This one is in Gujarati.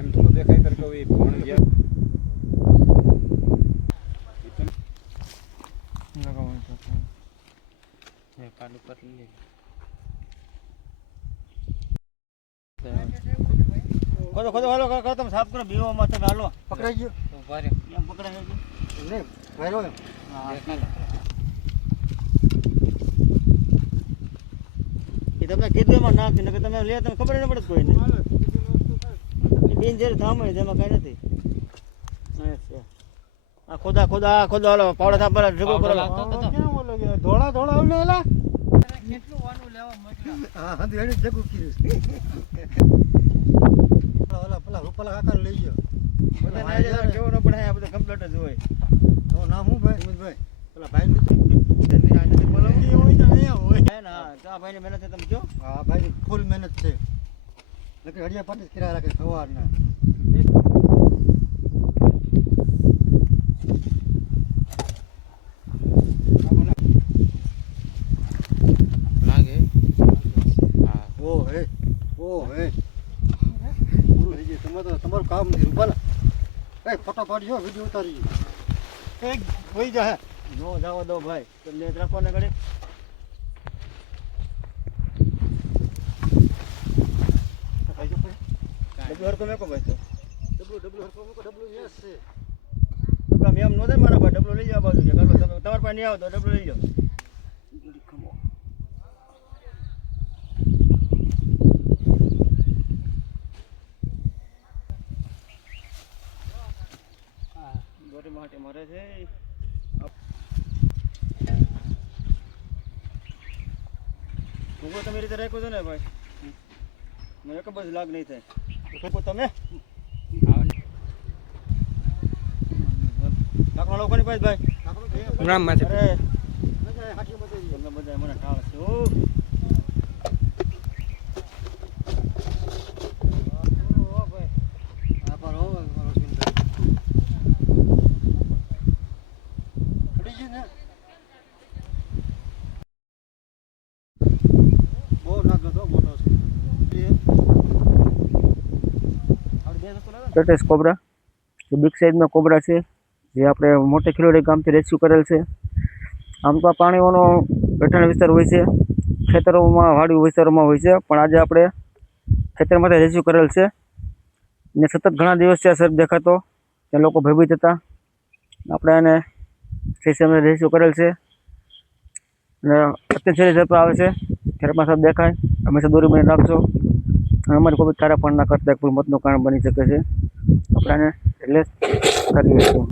એમ થોડું દેખાય તર કઈ ફોન ગયા ખોદો ખોદો હાલો કાકા તમે સાફ કરો બીવામાં તમે હાલો પકડાઈ ગયો ઉભા રે એમ પકડાઈ ગયો લે ભાઈરો હા એ તમને કીધું એમાં નાખી ને તમે લે તમે ખબર ન પડે કોઈને બિન જે થામણી તેમાં કઈ નથી આ ખોદા ખોદા ખોદા હાલો પાવડા થાપ પર ભેગો કરો કેમ ઓલો ધોળા ધોળા આવને એલા કેટલું વાનું લેવા મતલબ હા હા એની જગું કીધું પેલા રૂપાલા કાકા લઈ ગયો બધા ના જાય કેવો ન પડે આ બધા કમ્પ્લીટ જ હોય તો નામ હું ભાઈ હિંમતભાઈ પેલા ભાઈ નથી બોલાવી હોય તો અહીંયા હોય ના આ ભાઈની મહેનત તમે જો હા ભાઈ ફૂલ મહેનત છે નકર હડિયા પાટી કિરાયા રાખે સવારના લાગે ઓ હે પૂરું થઈ ગયું તમે તો તમારું કામ નથી રૂપાલા એ ફોટો પાડજો વિડીયો ઉતારી એક હોઈ જાય નો જાવ દો ભાઈ તો લેત રાખો ને ઘડી ડબલું હરકો મેકો ભાઈ તો ડબલું હરકો મૂકો ડબલું યસ છે ડબલા મેમ નો દે મારા ભાઈ ડબલું લઈ જાવ બાજુ કે ચાલો તમે તમાર પાસે નહીં આવો તો ડબલું લઈ જાઓ ગોરી માટે મરે છે ભૂગો તમે રીતે રાખ્યો છો ને ભાઈ મને ખબર લાગ નહીં થાય ભૂગો તમે કાકડો લોકોની પાસે ભાઈ રામમાંથી અરે તમને બધા મને ટાળ છે ઓ ટર્ટેસ કોબરા જે બિગ સાઇઝનો કોબરા છે જે આપણે મોટી ખીલોડી ગામથી રેસ્ક્યુ કરેલ છે. આમ તો આ પ્રાણીઓનો રહેઠાણ વિસ્તાર હોય છે, ખેતરોમાં વાડી વિસ્તારોમાં હોય છે, પણ આજે આપણે ખેતરમાંથી રેસ્ક્યુ કરેલ છે ને સતત ઘણા દિવસ આ સર દેખાતો ત્યાં લોકો ભયભીત હતા. આપણે એને સહી સમયે રેસ્ક્યુ કરેલ છે અને અત્યંત સારી ઝડપ આવે છે. ખેતરમાં સર દેખાય હંમેશા દોરી બની રાખજો અને અમારી કોઈ તારા પણ ના કરતા એક મોતનું કારણ બની શકે છે. આપણે એને રિલેસ કરીએ છીએ.